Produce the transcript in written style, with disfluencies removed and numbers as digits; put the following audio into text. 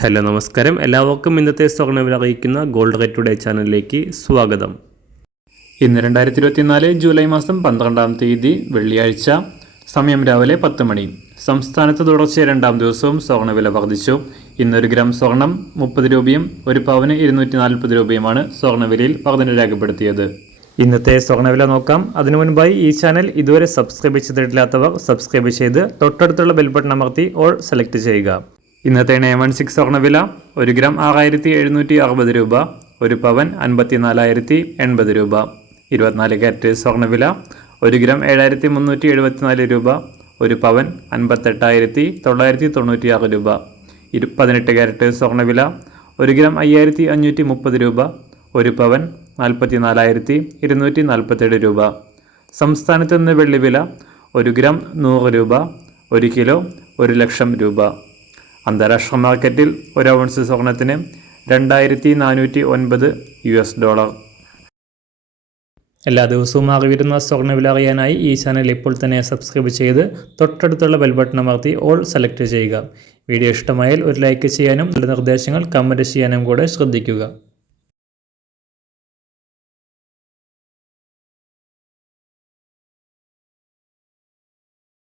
Hello നമസ്കാരം, എല്ലാവർക്കും ഇന്നത്തെ സ്വർണ്ണവില അറിയിക്കുന്ന ഗോൾഡ് റേറ്റ് ടുഡേ ചാനലിലേക്ക് സ്വാഗതം. ഇന്ന് 2024 ജൂലൈ മാസം 12-ാം തീയതി വെള്ളിയാഴ്ച, സമയം രാവിലെ 10 മണി. സംസ്ഥാനത്ത് തുടർച്ചയായ രണ്ടാം ദിവസവും സ്വർണ്ണവില വർദ്ധിച്ചു. ഇന്നൊരു ഗ്രാം സ്വർണം 30 രൂപയും ഒരു പവന് 240 രൂപയുമാണ് സ്വർണ്ണവിലയിൽ വർധന രേഖപ്പെടുത്തിയത്. ഇന്നത്തെ സ്വർണ്ണവില നോക്കാം. അതിനു മുൻപായി ഈ ചാനൽ ഇതുവരെ സബ്സ്ക്രൈബ് ചെയ്തിട്ടില്ലാത്തവർ സബ്സ്ക്രൈബ് ചെയ്ത് തൊട്ടടുത്തുള്ള ബെൽ ബട്ടൺ അമർത്തി ഓൾ സെലക്ട് ചെയ്യുക. ഇന്നത്തെ 916 സ്വർണ്ണവില 1 ഗ്രാം 6760 രൂപ, ഒരു പവൻ 54,080 രൂപ. 24 കാരറ്റ് സ്വർണ്ണവില 1 ഗ്രാം 7374 രൂപ, ഒരു പവൻ 58,996 രൂപ. 18 കാരറ്റ് സ്വർണ്ണവില 1 ഗ്രാം 5530 രൂപ, ഒരു പവൻ 44,247 രൂപ. സംസ്ഥാനത്ത് നിന്ന് വെള്ളിവില 1 ഗ്രാം 100 രൂപ, 1 കിലോ 1 ലക്ഷം രൂപ. അന്താരാഷ്ട്ര മാർക്കറ്റിൽ ഒരു ഔൺസ് സ്വർണത്തിന് $2409. എല്ലാ ദിവസവും അറിയുന്ന സ്വർണ്ണവില അറിയാനായി ഈ ചാനൽ ഇപ്പോൾ തന്നെ സബ്സ്ക്രൈബ് ചെയ്ത് തൊട്ടടുത്തുള്ള ബെൽ ബട്ടൺ അമർത്തി ഓൾ സെലക്ട് ചെയ്യുക. വീഡിയോ ഇഷ്ടമായാൽ ഒരു ലൈക്ക് ചെയ്യാനും നല്ല നിർദ്ദേശങ്ങൾ കമൻറ്റ് ചെയ്യാനും കൂടെ ശ്രദ്ധിക്കുക.